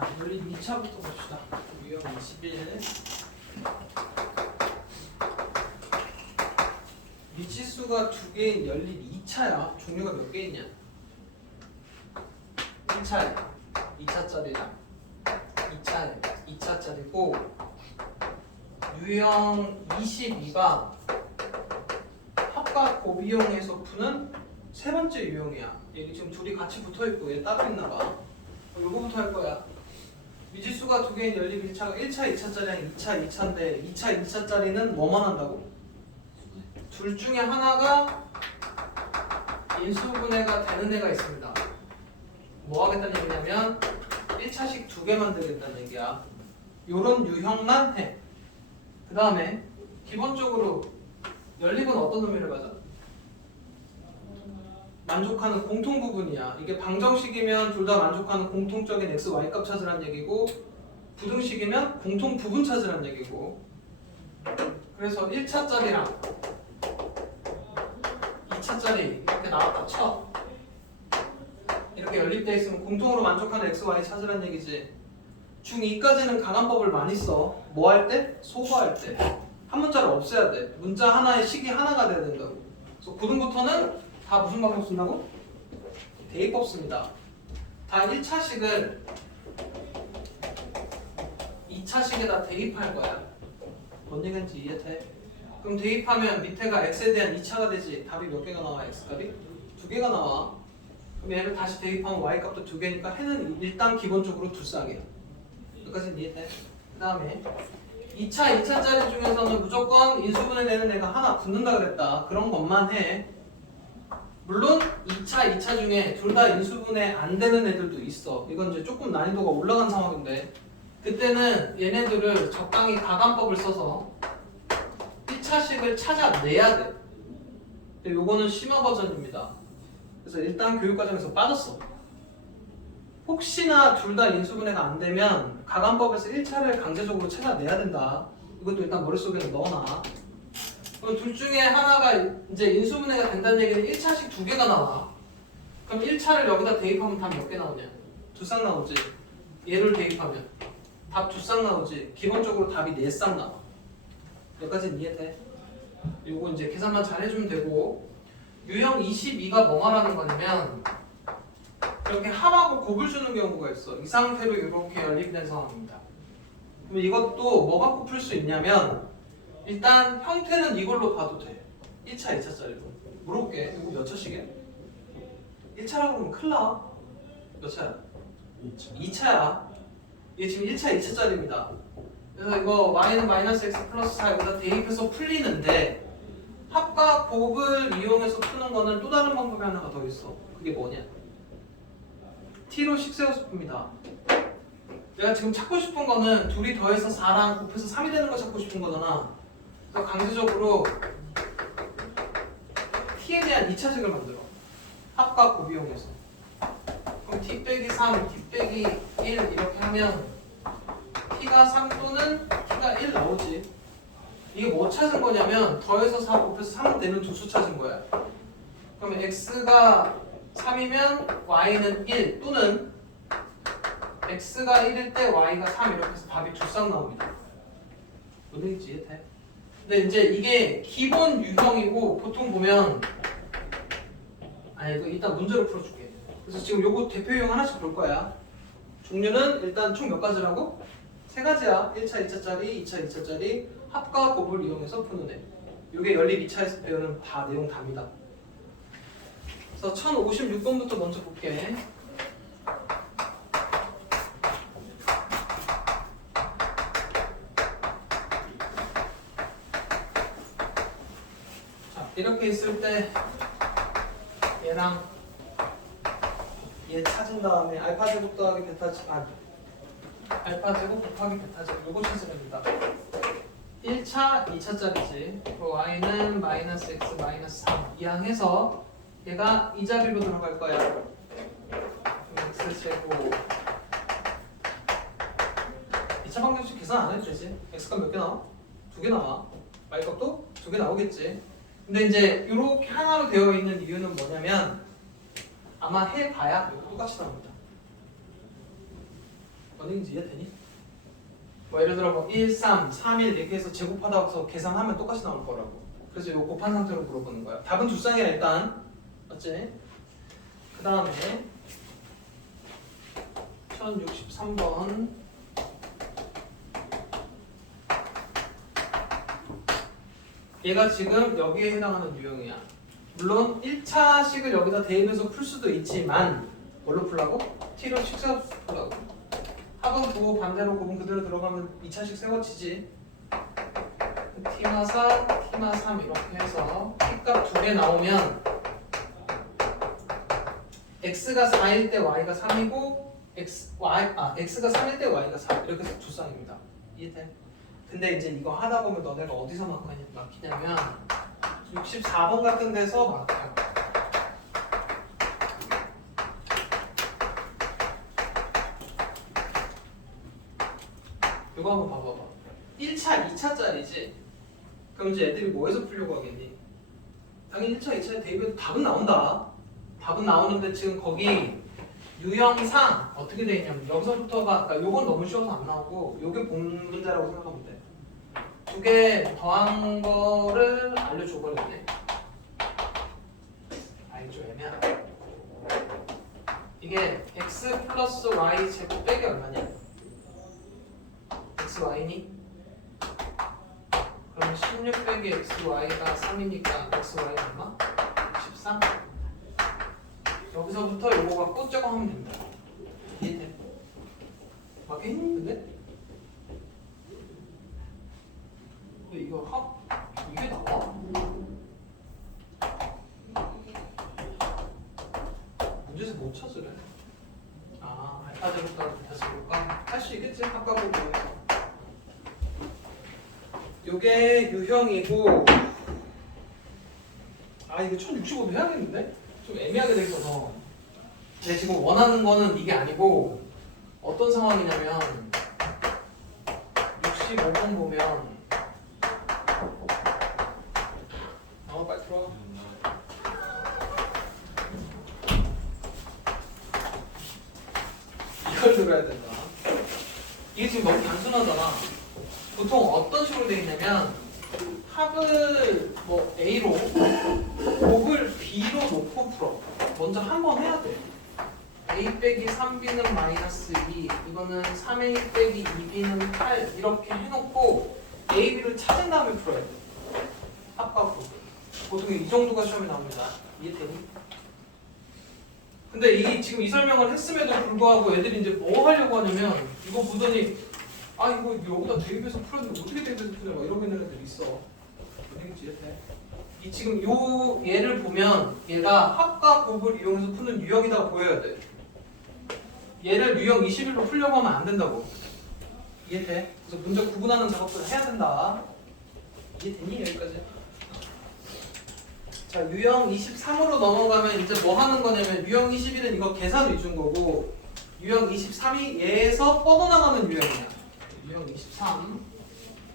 자, 연립 2차부터 봅시다. 유형 21. 미치수가 두 개인 연립 2차야. 종류가 몇 개 있냐? 1차에 2차짜리랑 2차에 2차짜리고 유형 22가 합과 곱 이용해서 푸는 세 번째 유형이야. 여기 지금 둘이 같이 붙어 있고 얘 따로 있나 봐. 요거부터 할 거야. 미지수가 두 개인 연립 1차가 1차 2차짜리랑 2차 2차인데 2차 2차짜리는 뭐만 한다고? 둘 중에 하나가 인수분해가 되는 애가 있습니다. 뭐 하겠다는 얘기냐면 1차씩 두 개 만들겠다는 얘기야. 요런 유형만 해. 그 다음에 기본적으로 연립은 어떤 의미를 가져? 만족하는 공통 부분이야. 이게 방정식이면 둘 다 만족하는 공통적인 x, y 값 찾으란 얘기고 부등식이면 공통 부분 찾으란 얘기고 그래서 1차짜리랑 2차짜리 이렇게 나왔다 쳐. 이렇게 연립되어 있으면 공통으로 만족하는 x, y 찾으란 얘기지. 중2까지는 가간법을 많이 써. 뭐 할 때? 소거할 때. 한 문자를 없애야 돼. 문자 하나의 식이 하나가 돼야 된다고. 그래서 고등부터는 다 무슨 방법 쓴다고? 대입법 씁니다. 다 1차식을 2차식에다 대입할 거야. 뭔 얘기인지 이해돼? 그럼 대입하면 밑에가 x에 대한 2차가 되지. 답이 몇 개가 나와? x값이? 두 개가 나와. 그럼 얘를 다시 대입하면 y값도 두 개니까 해는 일단 기본적으로 두 쌍이야. 여기까지는 이해돼? 그 다음에 2차, 2차짜리 중에서는 무조건 인수분해 되는 애가 하나 붙는다 그랬다. 그런 것만 해. 물론 2차, 2차 중에 둘 다 인수분해 안 되는 애들도 있어. 이건 이제 조금 난이도가 올라간 상황인데 그때는 얘네들을 적당히 가간법을 써서 1차식을 찾아내야 돼. 근데 요거는 심화 버전입니다. 그래서 일단 교육과정에서 빠졌어. 혹시나 둘 다 인수분해가 안 되면 가간법에서 1차를 강제적으로 찾아내야 된다. 이것도 일단 머릿속에 넣어놔. 그럼 둘 중에 하나가 이제 인수분해가 된다는 얘기는 1차씩 두 개가 나와. 그럼 1차를 여기다 대입하면 답 몇 개 나오냐? 두 쌍 나오지. 얘를 대입하면 답 두 쌍 나오지. 기본적으로 답이 네 쌍 나와. 여기까지는 이해돼? 요거 이제 계산만 잘 해주면 되고 유형 22가 뭐 말하는 거냐면 이렇게 합하고 곱을 주는 경우가 있어. 이 상태로 이렇게 연립된 상황입니다. 그럼 이것도 뭐 갖고 풀 수 있냐면 일단 형태는 이걸로 봐도 돼. 1차, 2차짜리로. 물어볼게. 이거 몇 차씩이야? 1차라고 그러면 큰일 나. 몇 차야? 2차야. 이게 지금 1차, 2차짜리입니다. 그래서 이거 y는 마이너스 x 플러스 4 여기다 대입해서 풀리는데 합과 곱을 이용해서 푸는 거는 또 다른 방법이 하나가 더 있어. 그게 뭐냐? t로 식 세워서 풉니다. 내가 지금 찾고 싶은 거는 둘이 더해서 4랑 곱해서 3이 되는 거 찾고 싶은 거잖아. 그래서 강제적으로 t에 대한 2차식을 만들어. 합과 곱 이용해서. 그럼 t 빼기 3, t 빼기 1 이렇게 하면 t가 3 또는 t가 1 나오지. 이게 뭐 찾은 거냐면 더해서 4 곱해서 3 되는 두 수 찾은 거야. 그러면 x가 3이면 y는 1 또는 x가 1일 때 y가 3 이렇게 해서 답이 두 쌍 나옵니다. 뭔 얘기인지 이해돼? 근데 이제 이게 기본 유형이고 보통 보면 아니 이거 일단 문제로 풀어줄게. 그래서 지금 요거 대표 유형 하나씩 볼 거야. 종류는 일단 총 몇 가지라고? 세 가지야. 1차, 2차짜리, 2차, 2차짜리 합과 곱을 이용해서 푸는 애. 요게 연립 2차에서 배우는 다 내용 답니다. 그래서 1056번부터 먼저 볼게. 자, 이렇게 있을 때 얘랑 얘 찾은 다음에 알파 제곱 더하기 베타 제곱 알파 제곱 곱하기 베타 제곱 요거 찾으랍니다. 1차, 2차짜리지. 그리고 y는 마이너스 x 마이너스 3 이항해서 얘가 이 자리로 들어갈 거야. 그럼 x 제곱 2차 방정식 계산 안 해도 되지. x값 몇 개 나와? 두 개 나와. y값도 두 개 나오겠지. 근데 이제 이렇게 하나로 되어 있는 이유는 뭐냐면 아마 해봐야 똑같이 나옵니다. 어딘지 이해되니? 뭐 예를 들어 뭐 1, 3, 3, 1 이렇게 해서 제곱하다 해서 계산하면 똑같이 나올 거라고. 그래서 이거 곱한 상태로 물어보는 거야. 답은 두 쌍이야 일단. 맞지? 그 다음에 1063번 얘가 지금 여기에 해당하는 유형이야. 물론 1차식을 여기다 대입해서 풀 수도 있지만 뭘로 풀라고? t로 식세워 풀라고. 합은 9 반대로 곱은 그대로 들어가면 2차식 세워지지. t마사, t마3 이렇게 해서 t값 두 개 나오면 x가 4일 때 y가 3이고 x가 3일 때 y가 4 이렇게 해서 두 쌍입니다. 이해돼? 근데 이제 이거 하다 보면 너네가 어디서 막히냐면 64번 같은 데서 막혀. 이거 한번 봐봐봐. 1차, 2차짜리지? 그럼 이제 애들이 뭐해서 풀려고 하겠니? 당연히 1차, 2차에 대입해도 답은 나온다. 답은 나오는데 지금 거기 유형상 어떻게 돼 있냐면 여기서부터가 그러니까 요건 너무 쉬워서 안 나오고 요게 본 문제라고 생각하면 돼. 두 개 더한 거를 알려줘 버렸네. 아이 좀 애매하다. 이게 x 플러스 y 제곱 빼기 얼마냐? xy니? 그럼 16 빼기 xy가 3이니까 xy 얼마? 13? 여기서부터 요거 갖고 저거 하면 된다. 이해돼? 맞겠니? 근데? 이거 이게 나와? 문제에서 못 찾으래. 아, 알파제곱과 베타제곱과 할 수 있겠지? 아까 보고 요게 유형이고 아 이거 1065도 해야겠는데? 좀 애매하게 돼 있어서 근데 지금 원하는 거는 이게 아니고 어떤 상황이냐면 65번 보면 빨리 들어와. 이걸 들어야 된다. 이게 지금 너무 단순하잖아. 보통 어떤 식으로 돼 있냐면 합을 뭐 A로 곱을 B로 놓고 풀어. 먼저 한 번 해야 돼. A 빼기 3B는 마이너스 2 이거는 3A 빼기 2B는 8 이렇게 해놓고 A, B를 찾은 다음에 풀어야 돼. 합과 곱을. 보통 이 정도가 시험에 나옵니다. 이해되니? 근데 이 지금 이 설명을 했음에도 불구하고 애들이 이제 뭐 하려고 하냐면 이거 보더니 아 이거 여기다 대입해서 풀었는데 어떻게 대입해서 풀냐 막 이러고 있는 애들이 있어. 되겠지 이렇게. 이 지금 요 얘를 보면 얘가 합과 곱을 이용해서 푸는 유형이라고 보여야 돼. 얘를 유형 21로 풀려고 하면 안 된다고. 이해돼? 그래서 문제 구분하는 작업들을 해야 된다. 이해되니? 여기까지. 자, 유형 23으로 넘어가면 이제 뭐 하는 거냐면 유형 21은 이거 계산 위주인 거고 유형 23이 얘에서 뻗어나가는 유형이야. 유형 23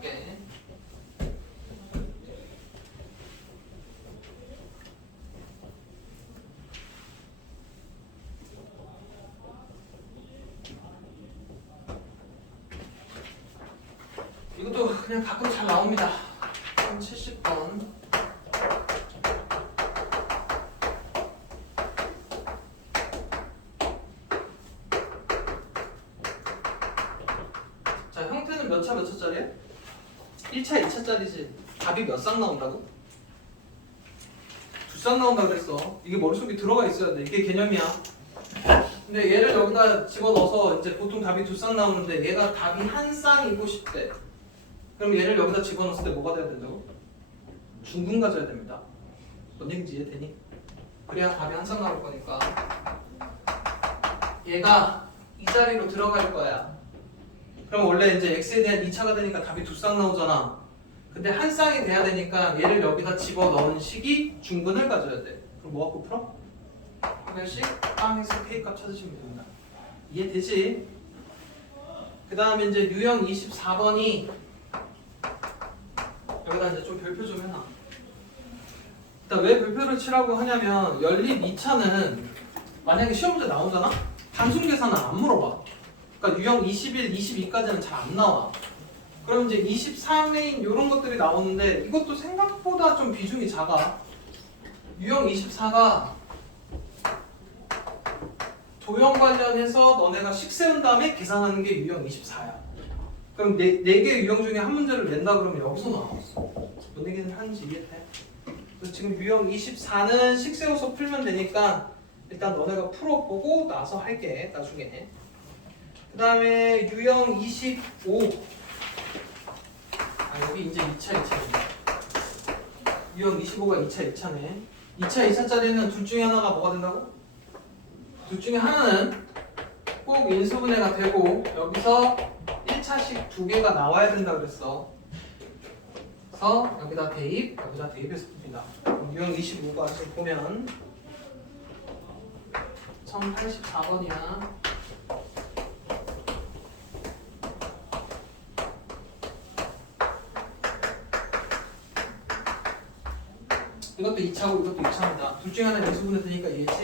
네. 이것도 그냥 가끔 잘 나옵니다. 70번 몇 차 몇 차짜리야? 1차 2차짜리지. 답이 몇 쌍 나온다고? 두 쌍 나온다 그랬어. 이게 머릿속에 들어가 있어야 돼. 이게 개념이야. 근데 얘를 여기다 집어넣어서 이제 보통 답이 두 쌍 나오는데 얘가 답이 한 쌍이고 싶대. 그럼 얘를 여기다 집어넣었을 때 뭐가 돼야 된다고? 중분 가져야 됩니다. 뭔 얘기인지 이해되니? 그래야 답이 한 쌍 나올 거니까. 얘가 이 자리로 들어갈 거야. 그럼 원래 이제 x에 대한 2차가 되니까 답이 두 쌍 나오잖아. 근데 한 쌍이 돼야 되니까 얘를 여기다 집어넣은 식이 중근을 가져야 돼. 그럼 뭐 갖고 풀어? 하나씩 빵에서 k값 찾으시면 됩니다. 이해되지? 그 다음에 이제 유형 24번이 여기다 이제 좀 별표 좀 해놔. 일단 왜 별표를 치라고 하냐면 연립 2차는 만약에 시험 문제 나오잖아? 단순 계산은 안 물어봐. 그러니까 유형 21, 22까지는 잘 안 나와. 그럼 이제 23인 이런 것들이 나오는데 이것도 생각보다 좀 비중이 작아. 유형 24가 도형 관련해서 너네가 식 세운 다음에 계산하는 게 유형 24야. 그럼 네 개 유형 중에 한 문제를 낸다 그러면 여기서 나왔어. 너네 개는 하는지 이해돼? 그래서 지금 유형 24는 식 세워서 풀면 되니까 일단 너네가 풀어보고 나서 할게 나중에. 그 다음에 유형 25. 여기 이제 2차 2차입니다. 유형 25가 2차 2차네. 2차 2차짜리는 둘 중에 하나가 뭐가 된다고? 둘 중에 하나는 꼭 인수분해가 되고 여기서 1차식 두 개가 나와야 된다 그랬어. 그래서 여기다 대입, 여기다 대입해서 풉니다. 유형 25가 지금 보면 1084번이야. 이것도 2차고 이것도 2차입니다. 둘 중에 하나는 인수분해 되니까 이해했지?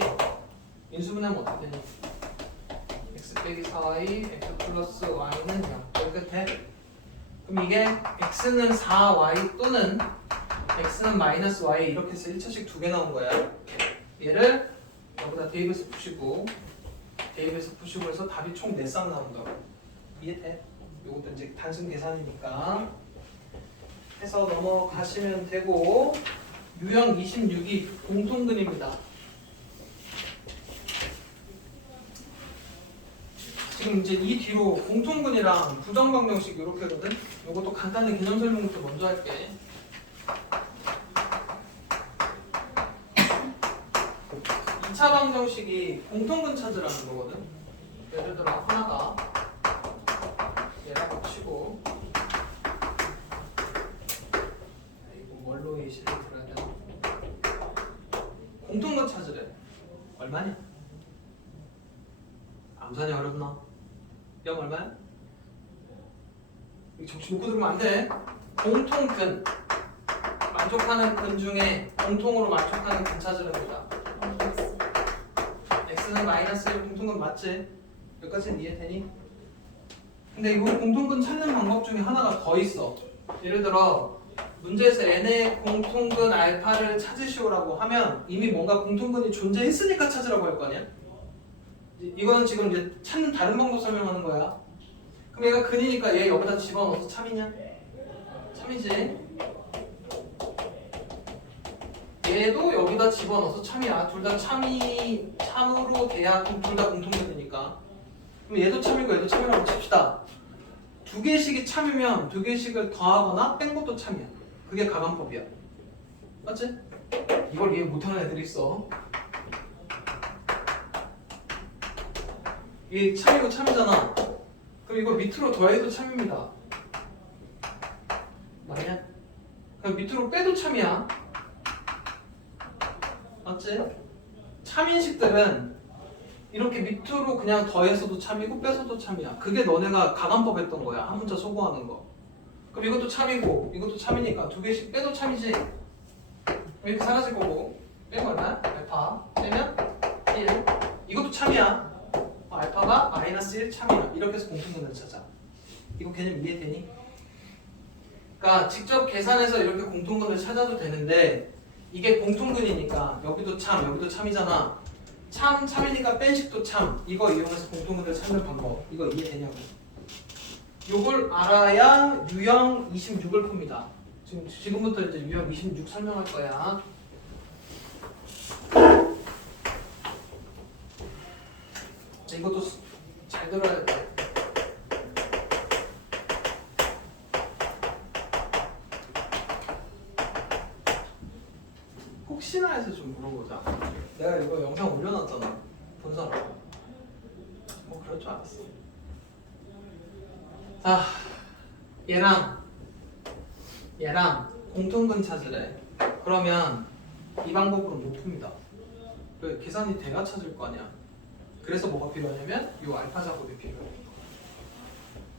인수분해하면 어떻게 되니? x 빼기 4y, x 플러스 y는 0. 여기 끝에. 그럼 이게 x는 4y 또는 x는 마이너스 y 이렇게 해서 1차식 두 개 나온 거야. 얘를 여기다 대입해서 푸시고 대입해서 푸시고 해서 답이 총 4쌍 나온다고. 이해돼? 이것도 이제 단순 계산이니까 해서 넘어가시면 되고 유형 26이 공통근입니다. 지금 이제 이 뒤로 공통근이랑 부정방정식 이렇게거든. 이것도 간단히 개념 설명부터 먼저 할게. 2차 방정식이 공통근 찾으라는 거거든. 예를 들어 하나가 얘라고 치고 이거 뭘로 예시를 들어야 되나? 공통근 찾으래. 얼마냐? 암산이 어렵나? 0 얼마야? 이거 정신 놓고 들으면 안 돼. 공통근 만족하는 근 중에 공통으로 만족하는 근 찾으는 거다. x는 마이너스 1 공통근 맞지? 여기까지는 이해되니? 근데 이거 공통근 찾는 방법 중에 하나가 더 있어. 예를 들어 문제에서 n의 공통근 알파를 찾으시오라고 하면 이미 뭔가 공통근이 존재했으니까 찾으라고 할 거 아니야? 이거는 지금 이제 찾는 다른 방법 설명하는 거야. 그럼 얘가 근이니까 얘 여기다 집어넣어서 참이냐? 참이지. 얘도 여기다 집어넣어서 참이야. 둘 다 참으로 돼야 둘 다 공통근이니까. 그럼 얘도 참이고 얘도 참이라고 칩시다. 두 개씩이 참이면 두 개씩을 더하거나 뺀 것도 참이야. 그게 가감법이야. 맞지? 이걸 이해 못하는 애들이 있어. 이 참이고 참이잖아. 그럼 이거 밑으로 더해도 참입니다. 맞냐? 그럼 밑으로 빼도 참이야. 맞지? 참인식들은 이렇게 밑으로 그냥 더해서도 참이고 빼서도 참이야. 그게 너네가 가감법 했던 거야. 한 문자 소거하는 거. 그럼 이것도 참이고 이것도 참이니까 두 개씩 빼도 참이지. 이렇게 사라질 거고 빼면 얼마야? 알파 빼면 1. 이것도 참이야. 알파가 마이너스 1 참이야. 이렇게 해서 공통근을 찾아. 이거 개념 이해되니? 그러니까 직접 계산해서 이렇게 공통근을 찾아도 되는데 이게 공통근이니까 여기도 참, 여기도 참이잖아. 참이니까 뺀식도 참. 이거 이용해서 공통근을 찾는 방법. 이거 이해되냐고. 요걸 알아야 유형 26을 풉니다. 지금부터 이제 유형 26 설명할 거야. 이것도 잘 들어야 돼. 혹시나 해서 좀 물어보자. 내가 이거 영상 올려놨잖아. 본 사람. 뭐 그럴 줄 알았어. 자, 얘랑 공통근 찾으래. 그러면 이 방법으로 못 풉니다. 계산이 돼야 찾을 거 아니야. 그래서 뭐가 필요하냐면 이 알파 작업이 필요해.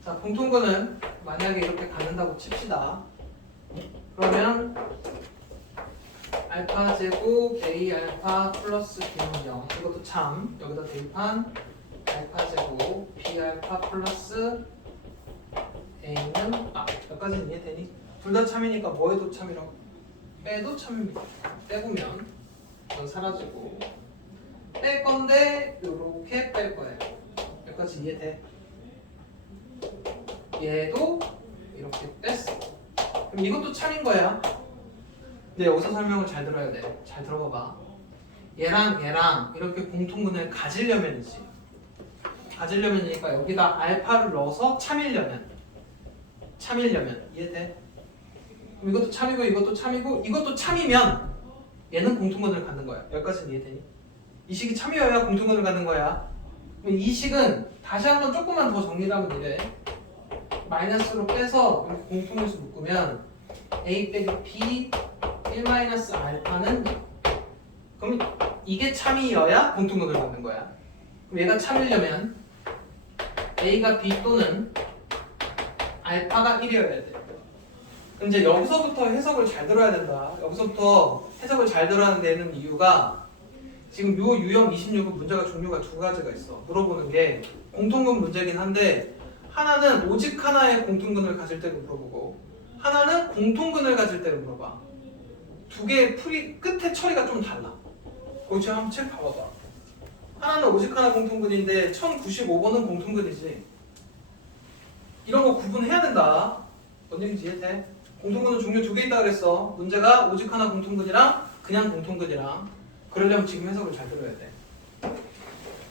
자, 공통근은 만약에 이렇게 갖는다고 칩시다. 그러면 알파 제곱 a 알파 플러스 b는 0. 이것도 참 여기다 대입한 알파 제곱 b 알파 플러스 a는 여기까지는 이해되니? 둘 다 참이니까 뭐 해도 참이라고? 빼도 참입니다. 빼보면 이건 사라지고 뺄 건데 요렇게 뺄 거예요. 여기까지 이해돼? 얘도 이렇게 뺐어. 그럼 이것도 참인 거야. 근데 여기서 설명을 잘 들어야 돼. 잘 들어봐봐. 얘랑 얘랑 이렇게 공통근을 가지려면이지. 가지려면이니까 여기다 알파를 넣어서 참이려면 이해돼? 그럼 이것도 참이고 이것도 참이고 이것도 참이면 얘는 공통근을 갖는 거야. 여기까지는 이해되니? 이 식이 참이어야 공통근을 갖는 거야. 그럼 이 식은 다시 한번 조금만 더 정리를 하면 이래. 마이너스로 빼서 이렇게 공통분수 묶으면 a 빼기 b 1 마이너스 알파는 0. 그럼 이게 참이어야 공통근을 갖는 거야. 그럼 얘가 참이려면 a가 b 또는 알파가 1이어야 돼. 그럼 이제 여기서부터 해석을 잘 들어야 된다. 여기서부터 해석을 잘 들어야 되는 이유가 지금 요 유형 26은 문제가 종류가 두 가지가 있어. 물어보는 게 공통근 문제긴 한데 하나는 오직 하나의 공통근을 가질 때로 물어보고 하나는 공통근을 가질 때로 물어봐. 두 개의 풀이 끝에 처리가 좀 달라. 그거 지금 한번 책 봐봐봐. 하나는 오직 하나 공통근인데 1095번은 공통근이지. 이런 거 구분해야 된다. 뭔 얘기인지 이해돼? 공통근은 종류 두 개 있다 그랬어. 문제가 오직 하나 공통근이랑 그냥 공통근이랑. 그러려면 지금 해석을 잘 들어야 돼.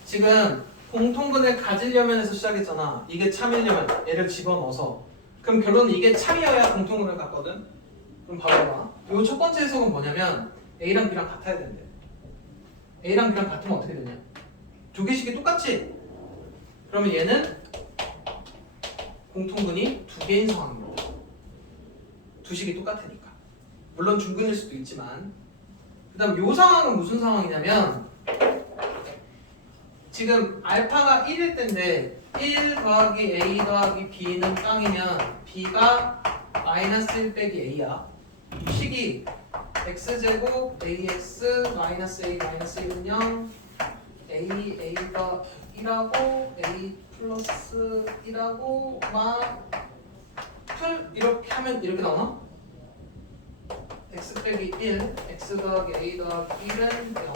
지금 공통근을 가지려면 해서 시작했잖아. 이게 참이려면 얘를 집어넣어서. 그럼 결론은 이게 참이어야 공통근을 갖거든. 그럼 봐봐봐. 이 첫 번째 해석은 뭐냐면 A랑 B랑 같아야 된대. A랑 B랑 같으면 어떻게 되냐? 두 개씩이 똑같지? 그러면 얘는 공통근이 두 개인 상황입니다. 두 식이 똑같으니까. 물론 중근일 수도 있지만. 그 다음 요 상황은 무슨 상황이냐면 지금 알파가 1일 때인데 1 더하기 a 더하기 b는 빵이면 b가 마이너스 1 빼기 a야. 식이 x제곱 ax 마이너스 a 마이너스 1은 0 a가 1하고 a 플러스 1하고 풀 이렇게 하면 이렇게 나오나? x 빼기 1 x 더하기 a 더하기 1은 0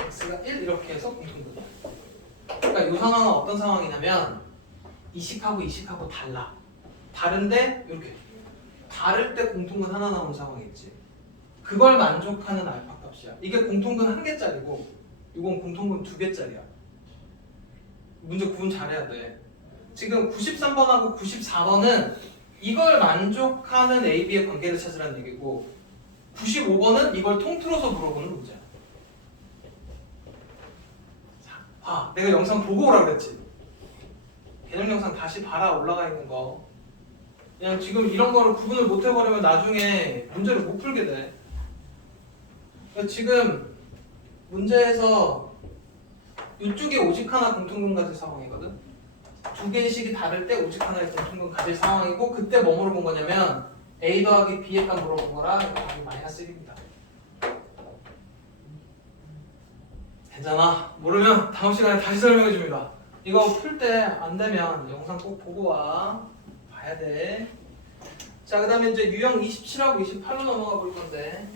x가 1 이렇게 해서 공통근이야. 그러니까 이 상황은 어떤 상황이냐면 이식하고 이식하고 달라. 다른데 이렇게 다를 때 공통근 하나 나오는 상황이겠지. 그걸 만족하는 알파 값이야. 이게 공통근 한 개짜리고 이건 공통근 두 개짜리야. 문제 구분 잘해야 돼. 지금 93번하고 94번은 이걸 만족하는 A, B의 관계를 찾으라는 얘기고 95번은 이걸 통틀어서 물어보는 문제야. 봐, 내가 영상 보고 오라 그랬지. 개념 영상 다시 봐라. 올라가 있는 거. 그냥 지금 이런 거를 구분을 못 해버리면 나중에 문제를 못 풀게 돼. 그러니까 지금 문제에서 이쪽에 오직 하나 공통근 가질 상황이거든. 두 개의 식이 다를 때 오직 하나의 공통근 가질 상황이고 그때 뭐 물어본 거냐면 a 더하기 b의 값 물어본 거라 답이 마이너스 1입니다. 괜찮아. 모르면 다음 시간에 다시 설명해 줍니다. 이거 풀 때 안 되면 영상 꼭 보고 와. 봐야 돼. 자, 그 다음에 이제 유형 27하고 28로 넘어가 볼 건데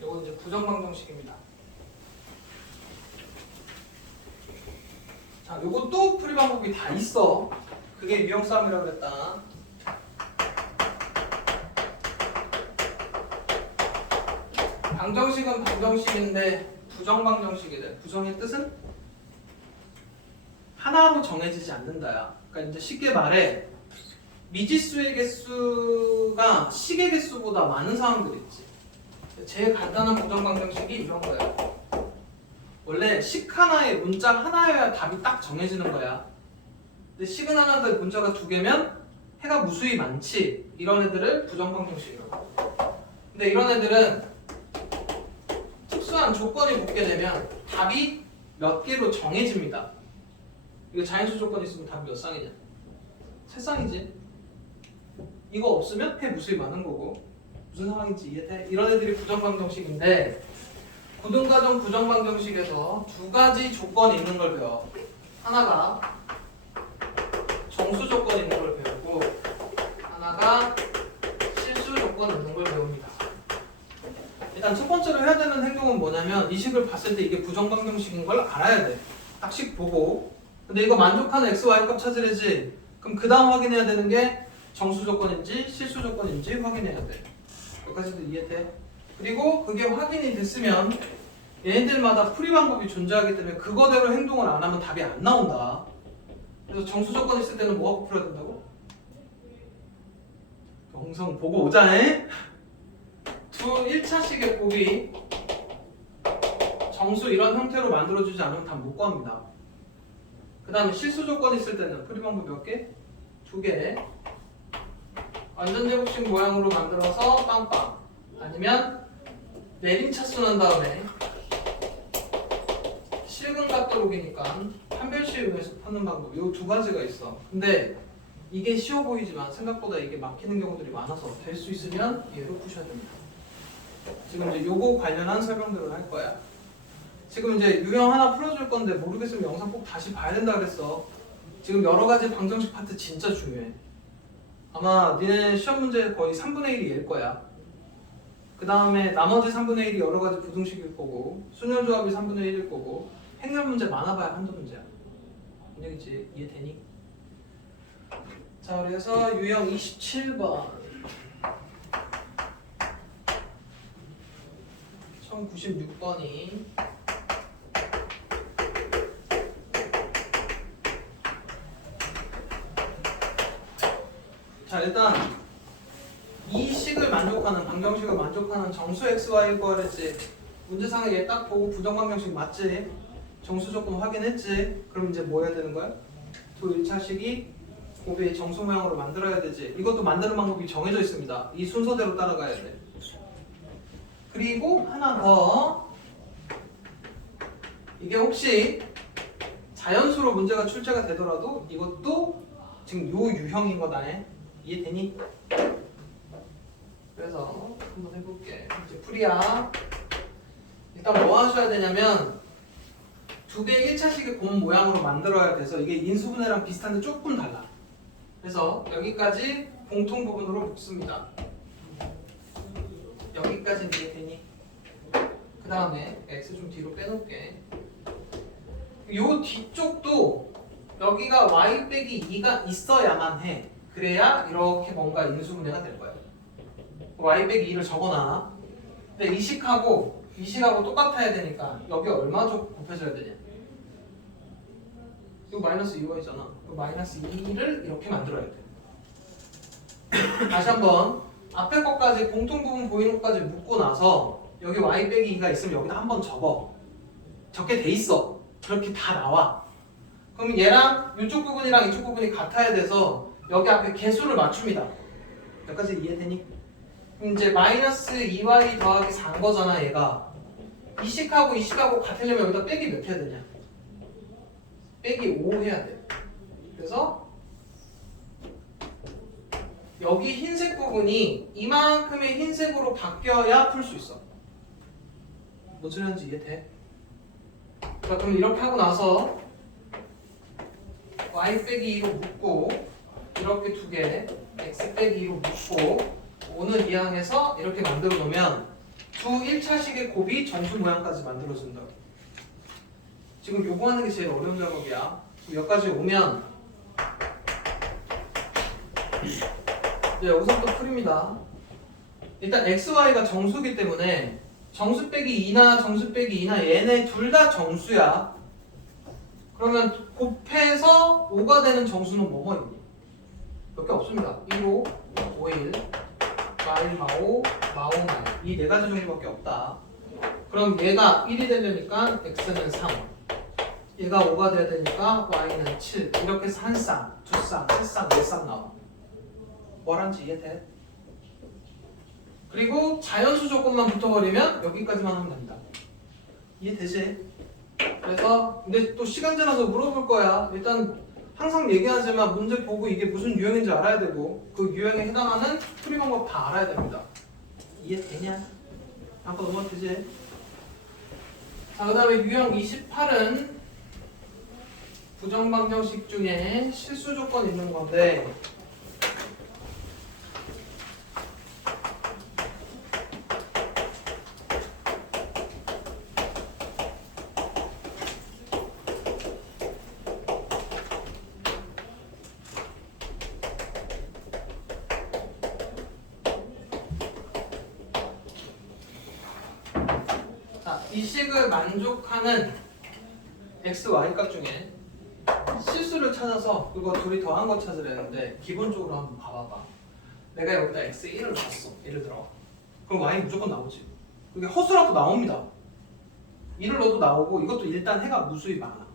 이건 이제 부정방정식입니다. 자, 요것도 풀이 방법이 다 있어. 그게 유형 싸움이라고 그랬다. 방정식은 방정식인데 부정방정식이 돼. 부정의 뜻은 하나로 정해지지 않는다야. 그러니까 이제 쉽게 말해 미지수의 개수가 식의 개수보다 많은 상황들이 있지. 제일 간단한 부정방정식이 이런 거예요. 원래 식 하나에 문자 하나여야 답이 딱 정해지는 거야. 근데 식은 하나인데 문자가 두 개면 해가 무수히 많지. 이런 애들을 부정방정식이라고. 근데 이런 애들은 특수한 조건이 붙게 되면 답이 몇 개로 정해집니다. 이거 자연수 조건 있으면 답이 몇 쌍이냐? 세 쌍이지. 이거 없으면 해 무수히 많은 거고. 무슨 상황인지 이해돼? 이런 애들이 부정방정식인데 고등과정 부정방정식에서 두 가지 조건이 있는 걸 배워. 하나가 정수 조건 있는 걸 배우고 하나가 실수 조건 있는 걸 배웁니다. 일단 첫 번째로 해야 되는 행동은 뭐냐면 이 식을 봤을 때 이게 부정방정식인 걸 알아야 돼. 딱 식 보고. 근데 이거 만족하는 x, y 값 찾으려지. 그럼 그 다음 확인해야 되는 게 정수 조건인지 실수 조건인지 확인해야 돼. 여기까지도 이해돼? 그리고 그게 확인이 됐으면 얘네들마다 풀이 방법이 존재하기 때문에 그거대로 행동을 안 하면 답이 안 나온다. 그래서 정수 조건 있을 때는 뭐 하고 풀어야 된다고? 영상 보고 오자네. 두 1차식의 곱이 정수 이런 형태로 만들어주지 않으면 답 못 구합니다. 그 다음에 실수 조건 있을 때는 풀이 방법 몇 개? 2개. 완전 제곱식 모양으로 만들어서 빵빵. 아니면 내림차수 난 다음에 실근 각도록이니까 판별식 이용해서 푸는 방법. 요 두 가지가 있어. 근데 이게 쉬워 보이지만 생각보다 이게 막히는 경우들이 많아서 될 수 있으면 얘로 푸셔야 됩니다. 지금 이제 요거 관련한 설명들을 할 거야. 지금 이제 유형 하나 풀어줄 건데 모르겠으면 영상 꼭 다시 봐야 된다 그랬어. 지금 여러 가지 방정식 파트 진짜 중요해. 아마 니네 시험 문제 거의 3분의 1이 얘일 거야. 그 다음에 나머지 3분의 1이 여러 가지 부등식일 거고 순열조합이 3분의 1일 거고 행렬 문제 많아봐야 한두 문제야. 인정이지? 이해되니? 자, 그래서 유형 27번 1096번이 자, 일단 이 식을 만족하는 방정식을 만족하는 정수 xy 구하랬지. 문제상에 얘 딱 보고 부정방정식 맞지? 정수 조건 확인했지? 그럼 이제 뭐 해야 되는 거야? 두 1차식이 곱의 정수 모양으로 만들어야 되지. 이것도 만드는 방법이 정해져 있습니다. 이 순서대로 따라가야 돼. 그리고 하나 더. 이게 혹시 자연수로 문제가 출제가 되더라도 이것도 지금 요 유형인 거다. 이해되니? 그래서 한번 해볼게. 이제 풀이야. 일단 뭐 하셔야 되냐면 두 개의 1차식의 곱 모양으로 만들어야 돼서 이게 인수분해랑 비슷한데 조금 달라. 그래서 여기까지 공통 부분으로 묶습니다. 여기까지 이해되니? 그 다음에 x 좀 뒤로 빼놓을게. 요 뒤쪽도 여기가 y 빼기 2가 있어야만 해. 그래야 이렇게 뭔가 인수분해가 될 거야. y 빼기 2를 적어놔. 근데 이 식하고 똑같아야 되니까 여기 얼마 곱해줘야 되냐? 이거 마이너스 2y잖아. 마이너스 2를 이렇게 만들어야 돼. 다시 한번 앞에 것까지 공통 부분 보이는 것까지 묶고 나서 여기 y 빼기 2가 있으면 여기다 한번 적어. 적게 돼 있어. 그렇게 다 나와. 그럼 얘랑 이쪽 부분이랑 이쪽 부분이 같아야 돼서 여기 앞에 개수를 맞춥니다. 여기까지 이해되니? 그럼 이제 마이너스 2y 더하기 4인 거잖아 얘가. 이 식하고 이 식하고 같으려면 여기다 빼기 몇 해야 되냐? 빼기 5 해야 돼. 그래서 여기 흰색 부분이 이만큼의 흰색으로 바뀌어야 풀 수 있어. 뭔 소리 하는지 이해돼? 자, 그럼 이렇게 하고 나서 y 빼기 2로 묶고 이렇게 두 개 x 빼기 2로 묶고 오늘 이항해서 이렇게 만들어 놓으면 두 1차식의 곱이 정수 모양까지 만들어진다. 지금 요거 하는 게 제일 어려운 작업이야. 여기까지 오면 이제 여기서부터 풀입니다. 일단 x, y가 정수기 때문에 정수 빼기 2나 정수 빼기 2나 얘네 둘 다 정수야. 그러면 곱해서 5가 되는 정수는 뭐뭐 있니? 몇 개 없습니다. 1호, 5일, 마일, 마오, 마오, 마일. 이 네 가지 종류밖에 없다. 그럼 얘가 1이 되려니까 x는 3. 얘가 5가 돼야 되니까 y는 7. 이렇게 해서 한 쌍, 두 쌍, 세 쌍, 네 쌍 나와. 뭐라는지 이해돼? 그리고 자연수 조건만 붙어버리면 여기까지만 하면 됩니다. 이해되지? 그래서 근데 또 시간 지나서 물어볼 거야. 일단 항상 얘기하지만 문제 보고 이게 무슨 유형인지 알아야 되고 그 유형에 해당하는 풀이 방법 다 알아야 됩니다. 이해되냐? 아까 넘어가도 되지? 자, 그 다음에 유형 28은 부정방정식 중에 실수 조건 있는 건데 자, 이 식을 만족하는 x, y 값 중에 실수를 찾아서 그거 둘이 더한 거 찾으려는데 기본적으로 한번 봐봐봐. 내가 여기다 x1을 줬어. 예를 들어. 그럼 y 무조건 나오지. 그게 허수라도 나옵니다. 1을 넣어도 나오고 이것도 일단 해가 무수히 많아.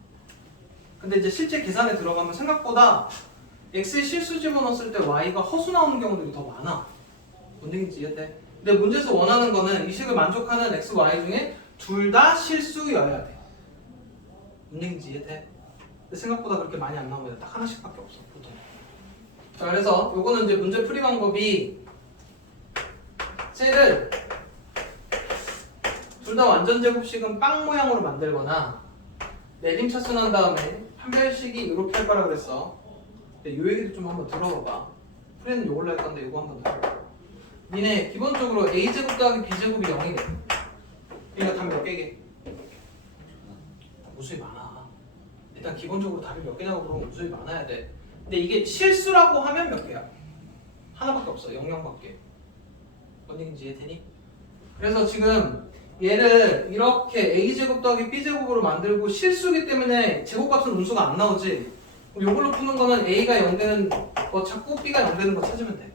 근데 이제 실제 계산에 들어가면 생각보다 x에 실수 집어넣었을 때 y가 허수 나오는 경우들이 더 많아. 뭔 얘기인지 이해돼? 근데 문제에서 원하는 거는 이 식을 만족하는 x, y 중에 둘 다 실수여야 돼. 뭔 얘기인지 이해돼? 근데 생각보다 그렇게 많이 안 나오면 딱 하나씩밖에 없어 보통. 자, 그래서 요거는 이제 문제 풀이 방법이 쟤를 둘 다 완전 제곱식은 빵 모양으로 만들거나 내림차순 한 다음에 판별식이 이렇게 할 거라 그랬어. 근데 요 얘기도 좀 한번 들어봐봐. 풀이는 요걸로 할 건데 요거 한번 들어봐. 니네 기본적으로 a제곱 더하기 b제곱이 0이래. 그러니까 답 몇 개게? 무수히 많아. 일단 기본적으로 답이 몇 개냐고 물으면 무수히 많아야 돼. 근데 이게 실수라고 하면 몇 개야? 하나밖에 없어. 0밖에. 뭔 얘기인지 이해되니? 그래서 지금 얘를 이렇게 a제곱 더하기 b제곱으로 만들고 실수기 때문에 제곱값은 음수가 안 나오지. 그럼 이걸로 푸는 거는 a가 0 되는 거 찾고 b가 0 되는 거 찾으면 돼.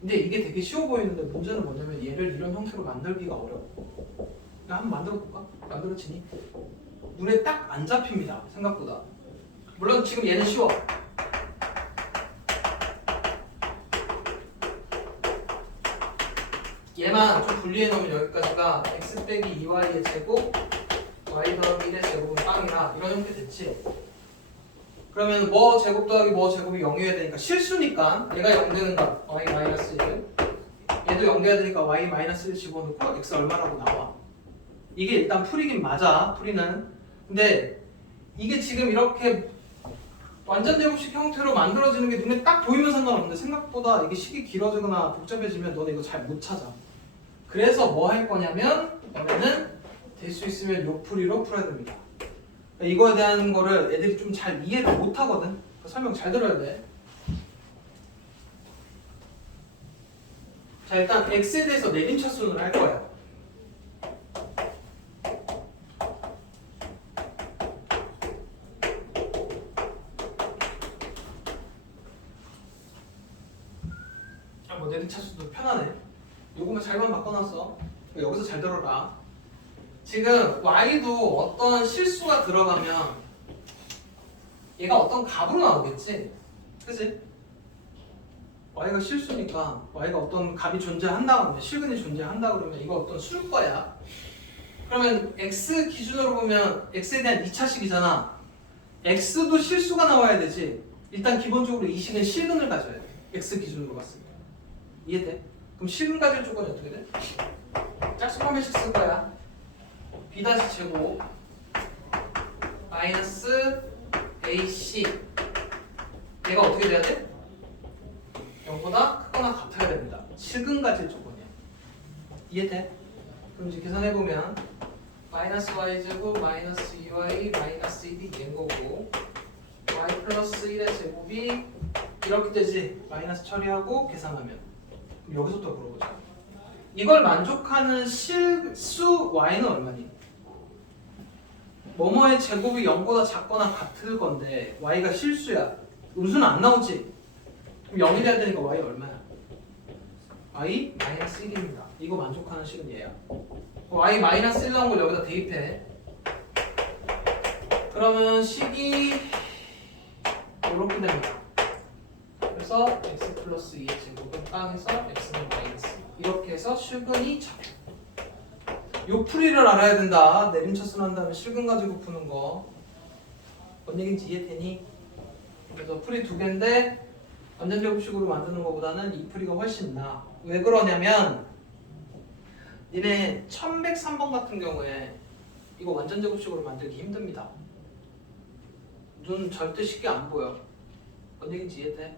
근데 이게 되게 쉬워 보이는데 문제는 뭐냐면 얘를 이런 형태로 만들기가 어려워. 한번 만들어 볼까? 만들어지니? 눈에 딱 안 잡힙니다. 생각보다. 물론 지금 얘는 쉬워. 얘만 좀 분리해 놓으면 여기까지가 x 빼기 2y의 제곱 y 더하기 1의 제곱은 빵이라 이런 형태 됐지. 그러면 뭐 제곱 더하기 뭐 제곱이 0이어야 되니까 실수니까 얘가 0 되는 값 y 마이너스 1 얘도 0 돼야 되니까 y 마이너스 1 집어넣고 x 얼마라고 나와. 이게 일단 풀이긴 맞아. 풀이는. 근데 이게 지금 이렇게 완전 제곱식 형태로 만들어지는 게 눈에 딱 보이면 상관없는데 생각보다 이게 식이 길어지거나 복잡해지면 너네 이거 잘 못 찾아. 그래서 뭐 할 거냐면 너네는 될 수 있으면 요 풀이로 풀어야 됩니다. 이거에 대한 거를 애들이 좀 잘 이해를 못 하거든. 설명 잘 들어야 돼. 자, 일단 x에 대해서 내림차순을 할 거야. 뭐 내림차순도 편하네. 요거만 잘만 바꿔놨어. 여기서 잘 들어라. 지금 y도 어떤 실수가 들어가면 얘가 어떤 값으로 나오겠지? 그치? y가 실수니까 y가 어떤 값이 존재한다 그러면 실근이 존재한다 그러면 이거 어떤 수일 거야. 그러면 x 기준으로 보면 x에 대한 2차식이잖아. x도 실수가 나와야 되지. 일단 기본적으로 이 식은 실근을 가져야 돼. x 기준으로 봤을 때. 이해돼? 그럼 실근 가질 조건이 어떻게 돼? 짝수 판별식 쓸 거야. b 다시 제곱 마이너스 ac 얘가 어떻게 돼야 돼? 0보다 크거나 같아야 됩니다. 실근 가질 조건이야. 이해돼? 그럼 이제 계산해보면 마이너스 y제곱 마이너스 2y 마이너스 1이 된 거고 y 플러스 1의 제곱이 이렇게 되지. 마이너스 처리하고 계산하면 그럼 여기서부터 물어보자. 이걸 만족하는 실수 y는 얼마니? 뭐뭐의 제곱이 0보다 작거나 같을 건데 y가 실수야. 음수는 안 나오지? 그럼 0이 돼야 되니까 y 얼마야? y 마이너스 1입니다. 이거 만족하는 식은 얘야. y 마이너스 1 나온 걸 여기다 대입해. 그러면 식이 이렇게 됩니다. 그래서 x 플러스 2의 제곱은 빵에서 x는 마이너스 2. 이렇게 해서 실근이 잡혀. 요 풀이를 알아야 된다. 내림차순 한 다음에 실근 가지고 푸는 거. 뭔 얘기인지 이해되니? 그래서 풀이 두 개인데 완전 제곱식으로 만드는 것보다는 이 풀이가 훨씬 나아. 왜 그러냐면 니네 1103번 같은 경우에 이거 완전 제곱식으로 만들기 힘듭니다. 눈 절대 쉽게 안 보여. 뭔 얘기인지 이해돼?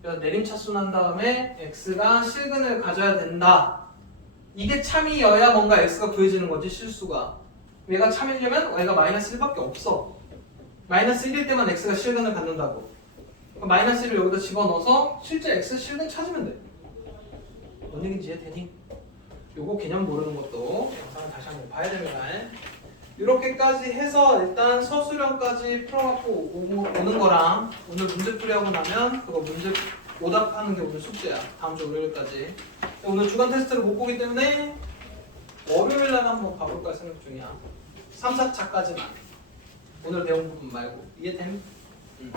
그래서 내림차순 한 다음에 x가 실근을 가져야 된다. 이게 참이어야 뭔가 x가 구해지는 거지, 실수가. 얘가 참이려면 얘가 마이너스 1밖에 없어. 마이너스 1일 때만 x가 실근을 갖는다고. 그럼 마이너스 1을 여기다 집어넣어서 실제 x 실근 찾으면 돼. 뭔 얘기인지 이해되니? 요거 개념 모르는 것도 영상을 다시 한번 봐야 됩니다. 이렇게까지 해서 일단 서술형까지 풀어갖고 오는 거랑 오늘 문제풀이하고 나면 그거 문제 오답하는 게 오늘 숙제야. 다음 주 월요일까지. 오늘 주간 테스트를 못 보기 때문에 월요일날 한번 가볼까 생각 중이야. 3, 4차까지만. 오늘 배운 부분 말고. 이해됨? 응.